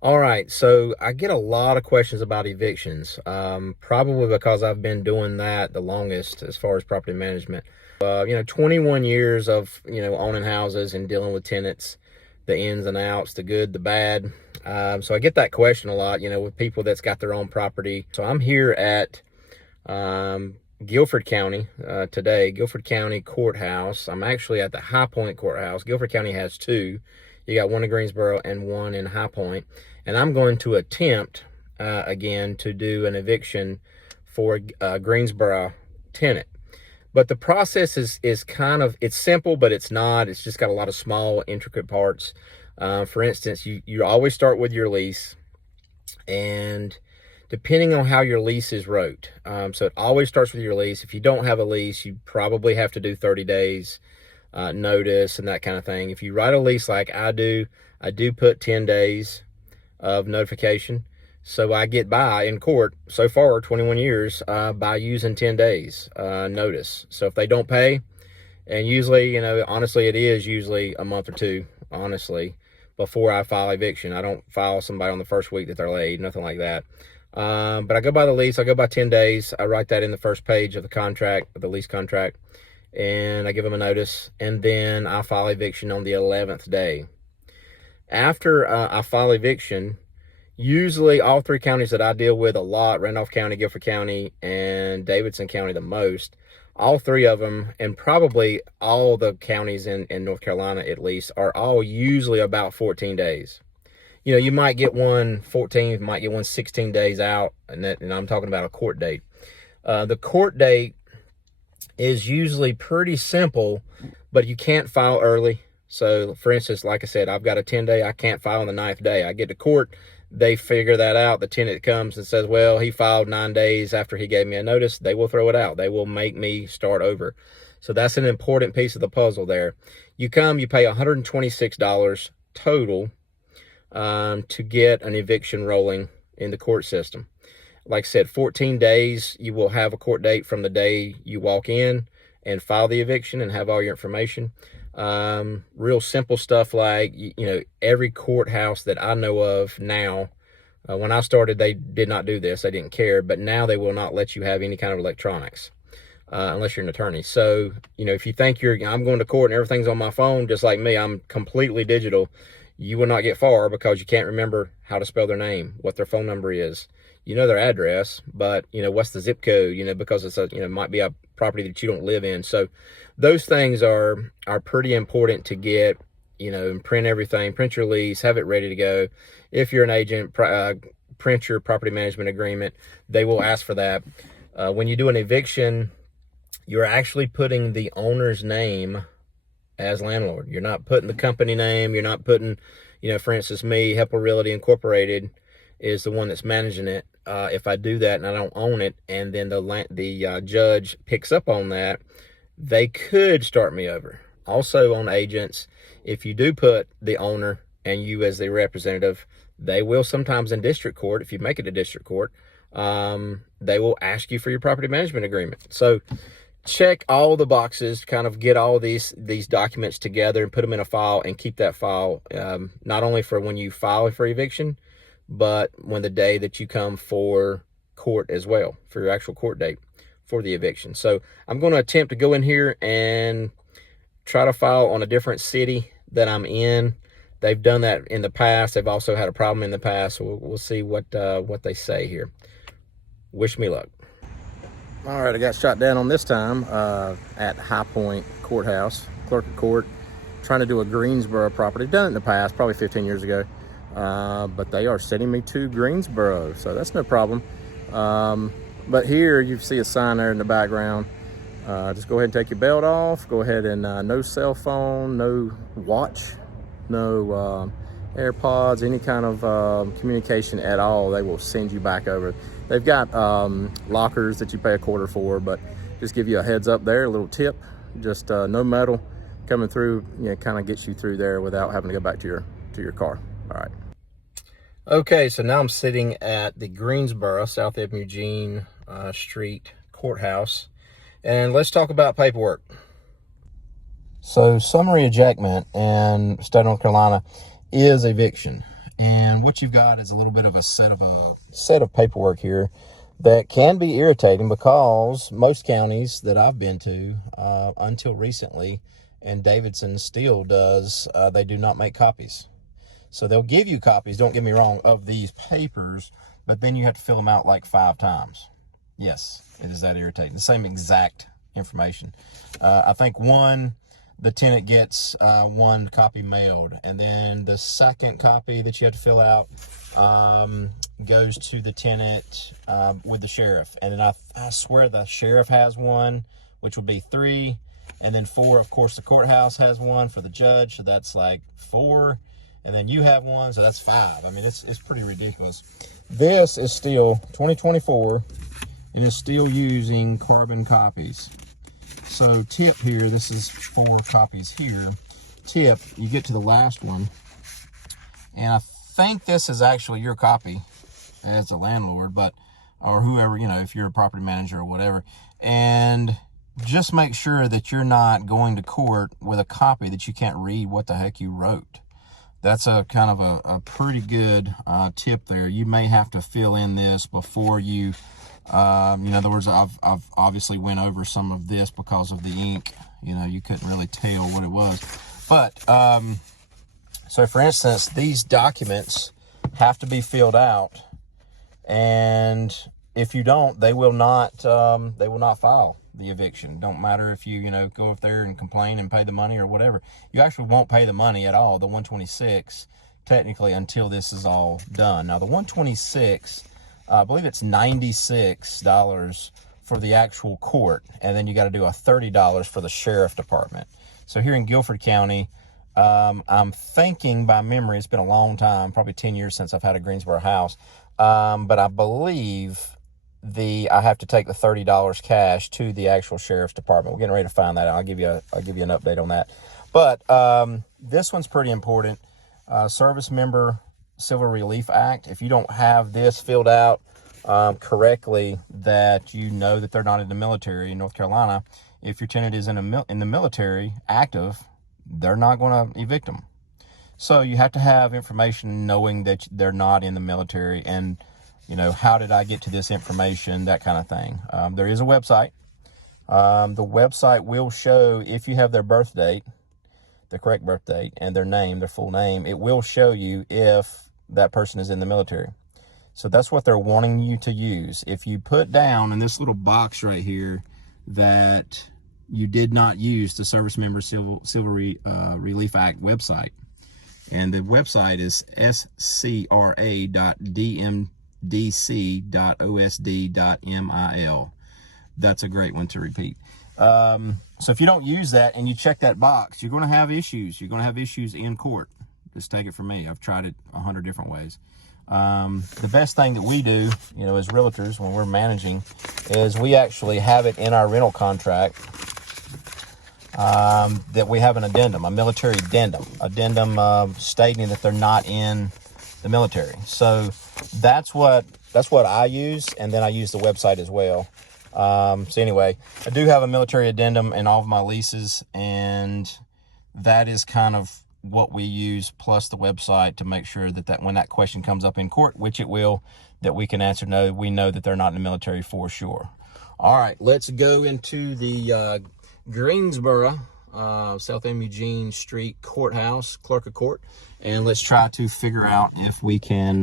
All right, so I get a lot of questions about evictions, probably because I've been doing that the longest as far as property management. 21 years of, owning houses and dealing with tenants, the ins and outs, the good, the bad. So I get that question a lot, with people that's got their own property. So I'm here at Guilford County today, Guilford County Courthouse. I'm actually at the High Point Courthouse. Guilford County has two. You got one in Greensboro and one in High Point. And I'm going to attempt again to do an eviction for a Greensboro tenant. But the process is kind of, it's simple, but it's not. It's just got a lot of small, intricate parts. For instance, you always start with your lease, and depending on how your lease is wrote. So it always starts with your lease. If you don't have a lease, you probably have to do 30 days notice and that kind of thing. If you write a lease like I do put 10 days of notification. So I get by in court so far, 21 years, by using 10 days notice. So if they don't pay, and usually, honestly, it is usually a month or two, honestly, before I file eviction. I don't file somebody on the first week that they're late, nothing like that. But I go by the lease. I go by 10 days. I write that in the first page of the contract, of the lease contract, and I give them a notice, and then I file eviction on the 11th day. After I file eviction, usually all three counties that I deal with a lot, Randolph County, Guilford County, and Davidson County the most, all three of them, and probably all the counties in North Carolina at least, are all usually about 14 days. You might get one 14, you might get one 16 days out, and I'm talking about a court date. The court date is usually pretty simple, but you can't file early. So, for instance, like I said, I've got a 10-day. I can't file on the 9th day. I get to court. They figure that out. The tenant comes and says, well, he filed 9 days after he gave me a notice. They will throw it out. They will make me start over. So that's an important piece of the puzzle there. You come, you pay $126 total to get an eviction rolling in the court system. Like I said, 14 days, you will have a court date from the day you walk in and file the eviction and have all your information. Real simple stuff like, every courthouse that I know of now, when I started, they did not do this. They didn't care, but now they will not let you have any kind of electronics, unless you're an attorney. So, if you think I'm going to court and everything's on my phone, just like me, I'm completely digital, you will not get far because you can't remember how to spell their name, what their phone number is. Their address, but what's the zip code, because it's might be a property that you don't live in. So those things are pretty important to get, and print everything, print your lease, have it ready to go. If you're an agent, print your property management agreement. They will ask for that. When you do an eviction, you're actually putting the owner's name as landlord. You're not putting the company name. You're not putting, for instance, me, Heppel Realty Incorporated is the one that's managing it. If I do that and I don't own it, and then the judge picks up on that, they could start me over. Also on agents, if you do put the owner and you as the representative, they will sometimes in district court, if you make it to district court, they will ask you for your property management agreement. So check all the boxes, kind of get all these documents together and put them in a file, and keep that file not only for when you file for eviction, but when the day that you come for court as well, for your actual court date for the eviction. So I'm going to attempt to go in here and try to file on a different city that I'm in. They've done that in the past. They've also had a problem in the past. So we'll see what they say here. Wish me luck. All right, I got shot down on this time at High Point Courthouse, clerk of court, trying to do a Greensboro property. Done it in the past, probably 15 years ago. But they are sending me to Greensboro, so that's no problem. But here you see a sign there in the background. Just go ahead and take your belt off. Go ahead and no cell phone, no watch, no AirPods, any kind of communication at all. They will send you back over. They've got lockers that you pay $25 for, but just give you a heads up there, a little tip. Just no metal coming through, kind of gets you through there without having to go back to your car. All right. Okay, so now I'm sitting at the Greensboro, South Edmond Eugene Street Courthouse, and let's talk about paperwork. So summary ejectment in state of North Carolina is eviction. And what you've got is a little bit of a set of paperwork here that can be irritating, because most counties that I've been to until recently, and Davidson still does, they do not make copies. So they'll give you copies, don't get me wrong, of these papers, but then you have to fill them out like 5 times. Yes, it is that irritating. The same exact information. I think the tenant gets 1 copy mailed, and then the second copy that you have to fill out goes to the tenant with the sheriff. And then I swear the sheriff has 1, which would be 3, and then 4, of course, the courthouse has 1 for the judge, so that's like 4, and then you have 1, so that's 5. I mean, it's pretty ridiculous. This is still 2024, and it's still using carbon copies. So tip here, this is 4 copies here. Tip, you get to the last one, and I think this is actually your copy as a landlord, or whoever, if you're a property manager or whatever. And just make sure that you're not going to court with a copy that you can't read what the heck you wrote. That's a kind of a pretty good tip there. You may have to fill in this before you, in other words, I've obviously went over some of this because of the ink. You couldn't really tell what it was. But, so for instance, these documents have to be filled out, and if you don't, they will not file the eviction. Don't matter if you go up there and complain and pay the money or whatever. You actually won't pay the money at all, the 126, technically, until this is all done. Now the 126, I believe it's $96 for the actual court, and then you got to do a $30 for the sheriff department. So here in Guilford County, I'm thinking by memory, it's been a long time, probably 10 years since I've had a Greensboro house, but I believe I have to take the $30 cash to the actual sheriff's department. We're getting ready to find that out. I'll give you an update on that. But this one's pretty important. Service Member Civil Relief Act. If you don't have this filled out correctly, that that they're not in the military in North Carolina. If your tenant is in the military, active, they're not going to evict them. So you have to have information knowing that they're not in the military, and how did I get to this information, that kind of thing. There is a website. The website will show, if you have their birth date, the correct birth date, and their name, their full name, it will show you if that person is in the military. So that's what they're wanting you to use. If you put down in this little box right here that you did not use the Service Member Civil Relief Act website, and the website is scra.dmdc.osd.mil. That's a great one to repeat. So if you don't use that and you check that box, you're going to have issues. You're going to have issues in court. Just take it from me. I've tried it 100 different ways. The best thing that we do, as realtors when we're managing, is we actually have it in our rental contract that we have an addendum, a military addendum stating that they're not in the military. So that's what I use, and then I use the website as well. So anyway, I do have a military addendum in all of my leases, and that is kind of what we use, plus the website, to make sure that when that question comes up in court, which it will, that we can answer no, we know that they're not in the military for sure. All right, let's go into the Greensboro, South M. Eugene Street Courthouse, Clerk of Court, and let's try to figure out if we can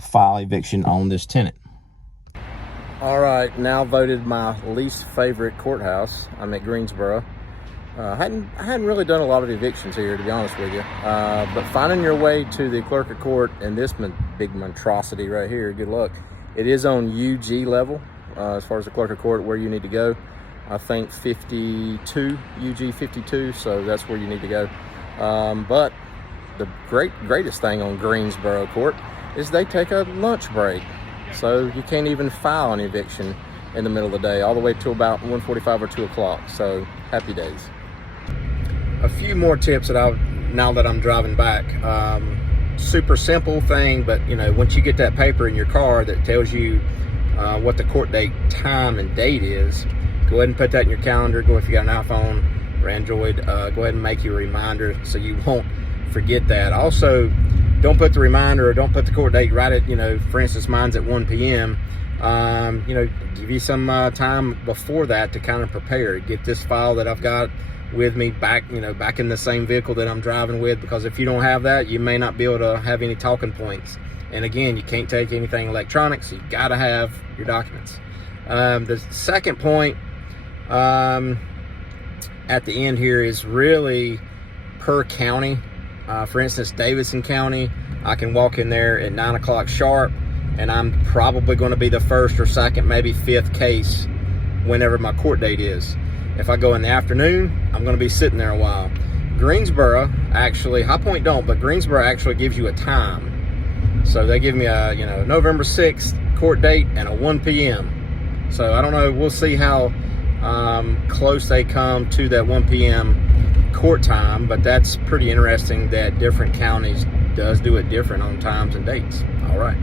file eviction on this tenant. All right, now voted my least favorite courthouse. I'm at Greensboro. I hadn't really done a lot of evictions here, to be honest with you. But finding your way to the Clerk of Court and this big monstrosity right here, good luck. It is on UG level, as far as the Clerk of Court, where you need to go. I think 52, UG 52, so that's where you need to go. But the greatest thing on Greensboro Court is they take a lunch break. So you can't even file an eviction in the middle of the day, all the way to about 1:45 or 2 o'clock. So happy days. A few more tips now that I'm driving back. Super simple thing, but once you get that paper in your car that tells you what the court date, time, and date is, go ahead and put that in your calendar. If you got an iPhone or Android, go ahead and make you a reminder so you won't forget that. Also, don't put the reminder or don't put the court date right at, for instance, mine's at 1 p.m. Give you some time before that to kind of prepare, get this file that I've got with me back in the same vehicle that I'm driving with, because if you don't have that, you may not be able to have any talking points. And again, you can't take anything electronic, so you got to have your documents. The second point at the end here is really per county. For instance, Davidson County, I can walk in there at 9 o'clock sharp, and I'm probably going to be the first or second, maybe fifth case whenever my court date is. If I go in the afternoon, I'm going to be sitting there a while. Greensboro, actually, High Point don't, but Greensboro actually gives you a time. So they give me a November 6th court date and a 1 p.m. So I don't know, we'll see how close they come to that 1 p.m. court time, but that's pretty interesting that different counties does do it different on times and dates. All right.